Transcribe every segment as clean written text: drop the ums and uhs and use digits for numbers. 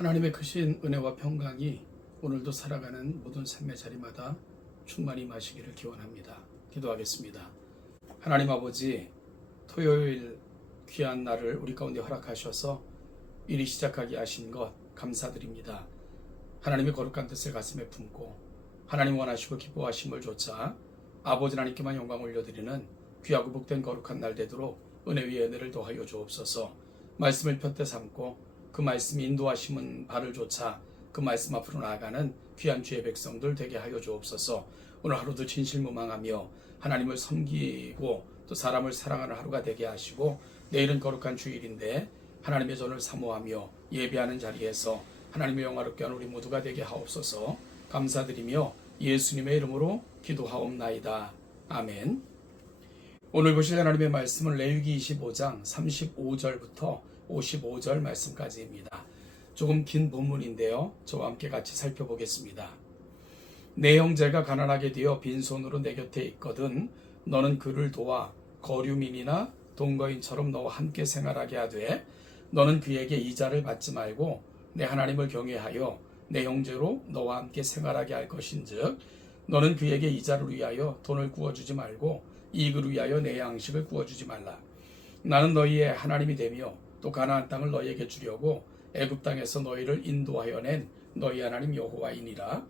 하나님의 크신 은혜와 평강이 오늘도 살아가는 모든 삶의 자리마다 충만히 마시기를 기원합니다. 기도하겠습니다. 하나님 아버지, 토요일 귀한 날을 우리 가운데 허락하셔서 일이 시작하게 하신 것 감사드립니다. 하나님의 거룩한 뜻을 가슴에 품고 하나님 원하시고 기뻐하심을 좇아 아버지 하나님께만 영광 올려드리는 귀하고 복된 거룩한 날 되도록 은혜 위에 은혜를 더하여 주옵소서. 말씀을 푯대 삼고 그 말씀이 인도하심은 발을 좇아 그 말씀 앞으로 나아가는 귀한 주의 백성들 되게 하여 주옵소서. 오늘 하루도 진실무망하며 하나님을 섬기고 또 사람을 사랑하는 하루가 되게 하시고, 내일은 거룩한 주일인데 하나님의 전을 사모하며 예배하는 자리에서 하나님의 영화롭게 하는 우리 모두가 되게 하옵소서. 감사드리며 예수님의 이름으로 기도하옵나이다. 아멘. 오늘 보실 하나님의 말씀은 레위기 25장 35절부터 55절 말씀까지입니다. 조금 긴 본문인데요, 저와 함께 같이 살펴보겠습니다. 내 형제가 가난하게 되어 빈손으로 내 곁에 있거든 너는 그를 도와 거류민이나 동거인처럼 너와 함께 생활하게 하되, 너는 그에게 이자를 받지 말고 내 하나님을 경외하여 내 형제로 너와 함께 생활하게 할 것인즉, 너는 그에게 이자를 위하여 돈을 구워주지 말고 이익을 위하여 내 양식을 구워주지 말라. 나는 너희의 하나님이 되며 또 가나안 땅을 너희에게 주려고 애굽 땅에서 너희를 인도하여 낸 너희 하나님 여호와이니라.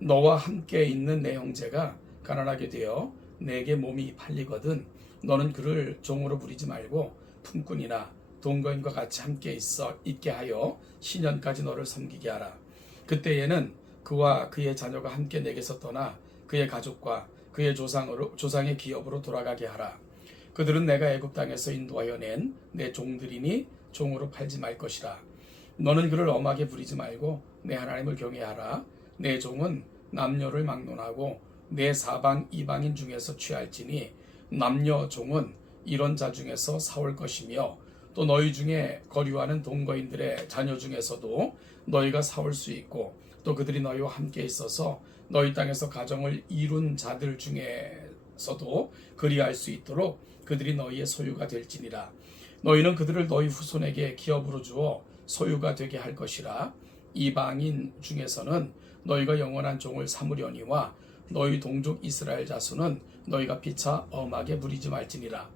너와 함께 있는 내 형제가 가난하게 되어 내게 몸이 팔리거든 너는 그를 종으로 부리지 말고 품꾼이나 동거인과 같이 함께 있게 하여 시년까지 너를 섬기게 하라. 그때에는 그와 그의 자녀가 함께 내게서 떠나 그의 가족과 그의 조상의 기업으로 돌아가게 하라. 그들은 내가 애굽 땅에서 인도하여 낸 내 종들이니 종으로 팔지 말 것이라. 너는 그를 엄하게 부리지 말고 내 하나님을 경외하라. 내 종은 남녀를 막론하고 내 사방 이방인 중에서 취할지니, 남녀 종은 이런 자 중에서 사올 것이며 또 너희 중에 거류하는 동거인들의 자녀 중에서도 너희가 사올 수 있고, 또 그들이 너희와 함께 있어서 너희 땅에서 가정을 이룬 자들 중에서도 그리할 수 있도록 그들이 너희의 소유가 될지니라. 너희는 그들을 너희 후손에게 기업으로 주어 소유가 되게 할 것이라. 이방인 중에서는 너희가 영원한 종을 삼으려니와 너희 동족 이스라엘 자손은 너희가 피차 엄하게 부리지 말지니라.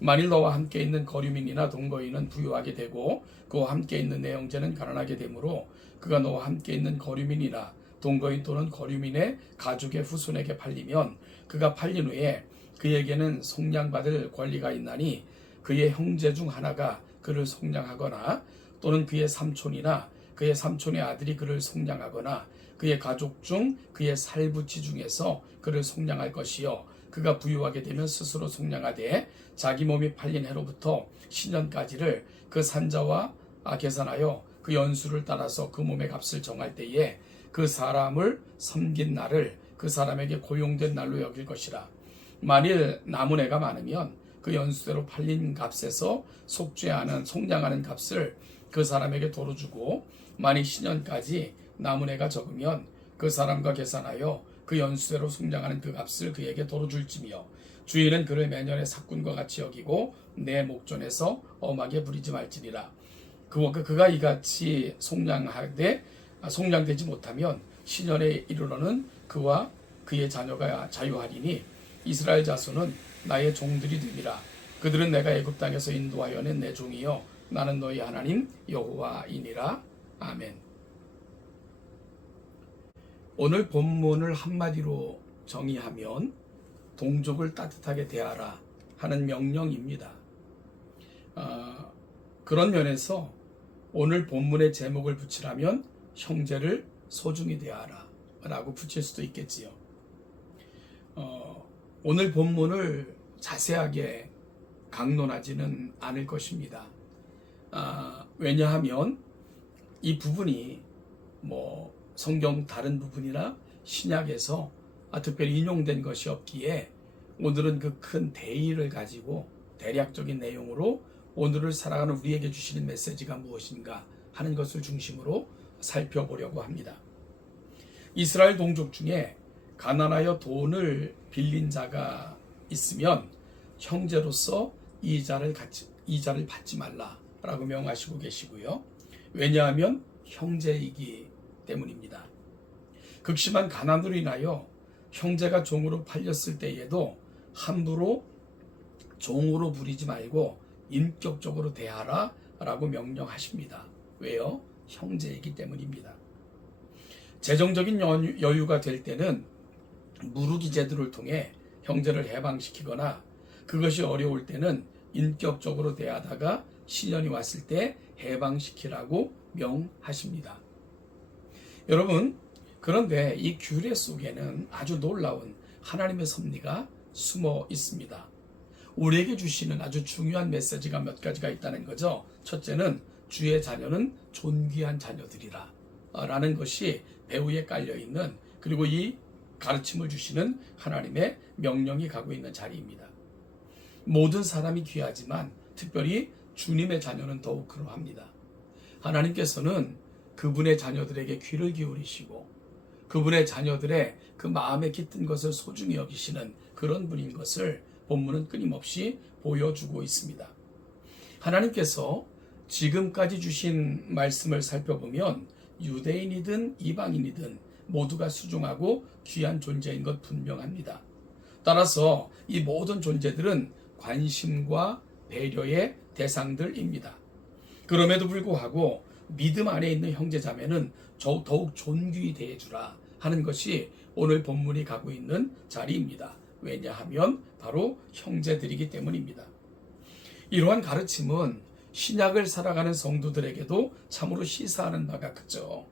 만일 너와 함께 있는 거류민이나 동거인은 부유하게 되고 그와 함께 있는 내 형제는 가난하게 되므로 그가 너와 함께 있는 거류민이나 동거인 또는 거류민의 가족의 후손에게 팔리면, 그가 팔린 후에 그에게는 속량받을 권리가 있나니, 그의 형제 중 하나가 그를 속량하거나 또는 그의 삼촌이나 그의 삼촌의 아들이 그를 속량하거나 그의 가족 중 그의 살부치 중에서 그를 속량할 것이요, 그가 부유하게 되면 스스로 속량하되 자기 몸이 팔린 해로부터 시년까지를 그 산자와 계산하여 그 연수를 따라서 그 몸의 값을 정할 때에 그 사람을 섬긴 날을 그 사람에게 고용된 날로 여길 것이라. 만일 남은 애가 많으면 그 연수대로 팔린 값에서 속량하는 값을 그 사람에게 도로 주고, 만일 시년까지 남은 애가 적으면 그 사람과 계산하여 그 연수대로 속량하는 그 값을 그에게 도로 줄지며, 주인은 그를 매년의 삭군과 같이 여기고 내 목전에서 엄하게 부리지 말지니라. 그가 이같이 속량되지 못하면 시년에 이르러는 그와 그의 자녀가 자유하리니, 이스라엘 자손은 나의 종들이 되리라. 그들은 내가 애굽 땅에서 인도하여 낸 내 종이요 나는 너희 하나님 여호와이니라. 아멘. 오늘 본문을 한마디로 정의하면 동족을 따뜻하게 대하라 하는 명령입니다. 그런 면에서 오늘 본문의 제목을 붙이라면 형제를 소중히 대하라 라고 붙일 수도 있겠지요. 오늘 본문을 자세하게 강론하지는 않을 것입니다. 왜냐하면 이 부분이 성경 다른 부분이나 신약에서 특별히 인용된 것이 없기에 오늘은 그 큰 대의를 가지고 대략적인 내용으로 오늘을 살아가는 우리에게 주시는 메시지가 무엇인가 하는 것을 중심으로 살펴보려고 합니다. 이스라엘 동족 중에 가난하여 돈을 빌린 자가 있으면 형제로서 이자를 받지 말라라고 명하시고 계시고요. 왜냐하면 형제이기 때문입니다. 극심한 가난으로 인하여 형제가 종으로 팔렸을 때에도 함부로 종으로 부리지 말고 인격적으로 대하라 라고 명령하십니다. 왜요? 형제이기 때문입니다. 재정적인 여유가 될 때는 무르기 제도를 통해 형제를 해방시키거나 그것이 어려울 때는 인격적으로 대하다가 시련이 왔을 때 해방시키라고 명하십니다. 여러분, 그런데 이 규례 속에는 아주 놀라운 하나님의 섭리가 숨어 있습니다. 우리에게 주시는 아주 중요한 메시지가 몇 가지가 있다는 거죠. 첫째는 주의 자녀는 존귀한 자녀들이라 라는 것이 배후에 깔려있는, 그리고 이 가르침을 주시는 하나님의 명령이 가고 있는 자리입니다. 모든 사람이 귀하지만 특별히 주님의 자녀는 더욱 그러합니다. 하나님께서는 그분의 자녀들에게 귀를 기울이시고 그분의 자녀들의 그 마음에 깃든 것을 소중히 여기시는 그런 분인 것을 본문은 끊임없이 보여주고 있습니다. 하나님께서 지금까지 주신 말씀을 살펴보면 유대인이든 이방인이든 모두가 수중하고 귀한 존재인 것 분명합니다. 따라서 이 모든 존재들은 관심과 배려의 대상들입니다. 그럼에도 불구하고 믿음 안에 있는 형제자매는 더욱 존귀히 대해주라 하는 것이 오늘 본문이 가고 있는 자리입니다. 왜냐하면 바로 형제들이기 때문입니다. 이러한 가르침은 신약을 살아가는 성도들에게도 참으로 시사하는 바가 크죠.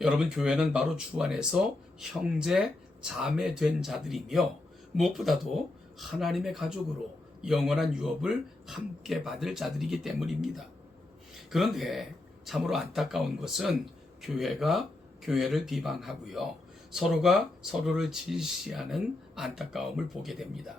여러분, 교회는 바로 주 안에서 형제, 자매 된 자들이며 무엇보다도 하나님의 가족으로 영원한 유업을 함께 받을 자들이기 때문입니다. 그런데 참으로 안타까운 것은 교회가 교회를 비방하고요, 서로가 서로를 질시하는 안타까움을 보게 됩니다.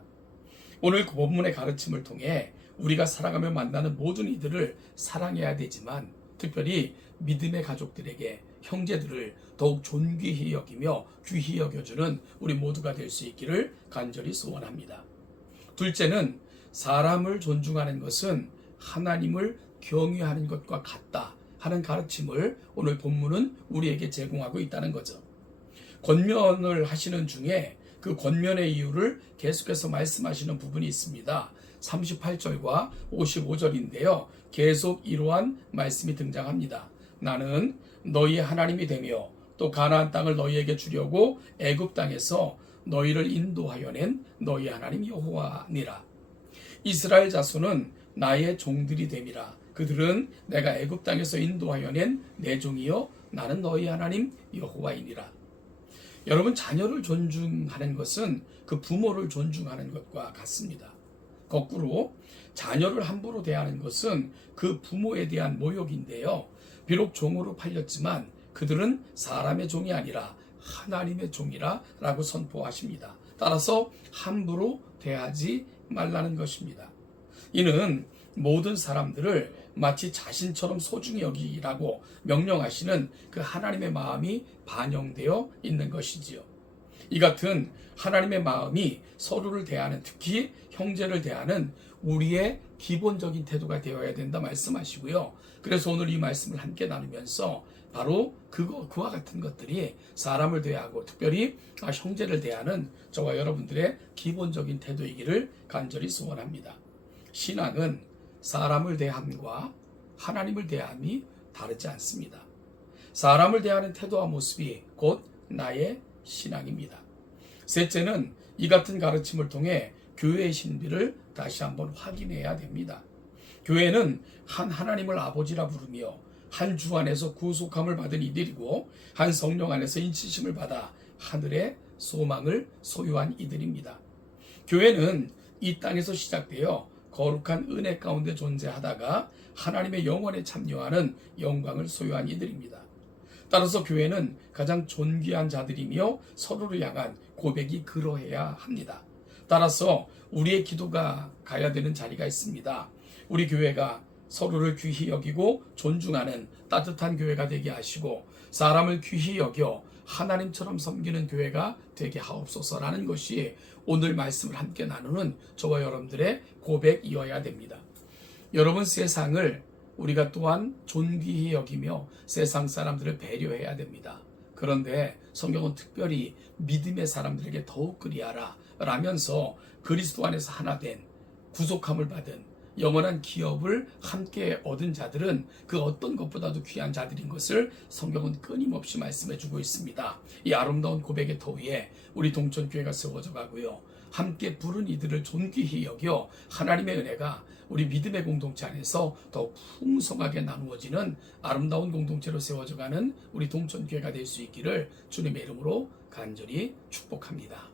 오늘 그 본문의 가르침을 통해 우리가 살아가며 만나는 모든 이들을 사랑해야 되지만 특별히 믿음의 가족들에게, 형제들을 더욱 존귀히 여기며 귀히 여겨주는 우리 모두가 될 수 있기를 간절히 소원합니다. 둘째는 사람을 존중하는 것은 하나님을 경외하는 것과 같다 하는 가르침을 오늘 본문은 우리에게 제공하고 있다는 거죠. 권면을 하시는 중에 그 권면의 이유를 계속해서 말씀하시는 부분이 있습니다. 38절과 55절인데요. 계속 이러한 말씀이 등장합니다. 나는 너희 하나님이 되며 또 가나안 땅을 너희에게 주려고 애굽 땅에서 너희를 인도하여 낸 너희 하나님 여호와니라. 이스라엘 자손은 나의 종들이 됨이라. 그들은 내가 애굽 땅에서 인도하여 낸 내 종이요 나는 너희 하나님 여호와이니라. 여러분, 자녀를 존중하는 것은 그 부모를 존중하는 것과 같습니다. 거꾸로 자녀를 함부로 대하는 것은 그 부모에 대한 모욕인데요. 비록 종으로 팔렸지만 그들은 사람의 종이 아니라 하나님의 종이라 라고 선포하십니다. 따라서 함부로 대하지 말라는 것입니다. 이는 모든 사람들을 마치 자신처럼 소중히 여기라고 명령하시는 그 하나님의 마음이 반영되어 있는 것이지요. 이 같은 하나님의 마음이 서로를 대하는, 특히 형제를 대하는 우리의 기본적인 태도가 되어야 된다 말씀하시고요. 그래서 오늘 이 말씀을 함께 나누면서 바로 그와 같은 것들이 사람을 대하고 특별히 형제를 대하는 저와 여러분들의 기본적인 태도이기를 간절히 소원합니다. 신앙은 사람을 대함과 하나님을 대함이 다르지 않습니다. 사람을 대하는 태도와 모습이 곧 나의 신앙입니다. 셋째는 이 같은 가르침을 통해 교회의 신비를 다시 한번 확인해야 됩니다. 교회는 한 하나님을 아버지라 부르며 한 주 안에서 구속함을 받은 이들이고 한 성령 안에서 인치심을 받아 하늘의 소망을 소유한 이들입니다. 교회는 이 땅에서 시작되어 거룩한 은혜 가운데 존재하다가 하나님의 영원에 참여하는 영광을 소유한 이들입니다. 따라서 교회는 가장 존귀한 자들이며 서로를 향한 고백이 그러해야 합니다. 따라서 우리의 기도가 가야 되는 자리가 있습니다. 우리 교회가 서로를 귀히 여기고 존중하는 따뜻한 교회가 되게 하시고 사람을 귀히 여겨 하나님처럼 섬기는 교회가 되게 하옵소서라는 것이 오늘 말씀을 함께 나누는 저와 여러분들의 고백이어야 됩니다. 여러분, 세상을 우리가 또한 존귀히 여기며 세상 사람들을 배려해야 됩니다. 그런데 성경은 특별히 믿음의 사람들에게 더욱 그리하라 라면서 그리스도 안에서 하나 된 구속함을 받은 영원한 기업을 함께 얻은 자들은 그 어떤 것보다도 귀한 자들인 것을 성경은 끊임없이 말씀해주고 있습니다. 이 아름다운 고백의 터 위에 우리 동천교회가 세워져 가고요. 함께 부른 이들을 존귀히 여겨 하나님의 은혜가 우리 믿음의 공동체 안에서 더 풍성하게 나누어지는 아름다운 공동체로 세워져가는 우리 동천교회가 될 수 있기를 주님의 이름으로 간절히 축복합니다.